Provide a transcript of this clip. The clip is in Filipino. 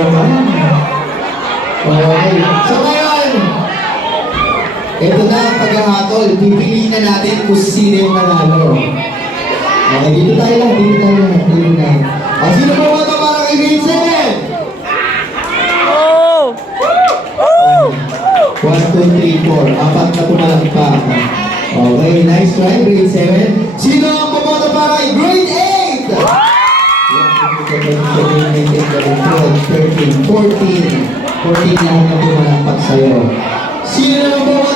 naman. Okay. So ngayon, ito na ang paghahatol. Pipiliin na natin kung sino yung nanalo. Okay, dito tayo lang. Sino po ba ito para kay Grade 7? Oh! 1, 2, 3, 4. Apat na pumalakpak. Okay, nice try, Grade 7. Sino ang pumoto para kay Grade 8? 13, 14. 14 lahat na pumalakpak sa'yo. Sino naman po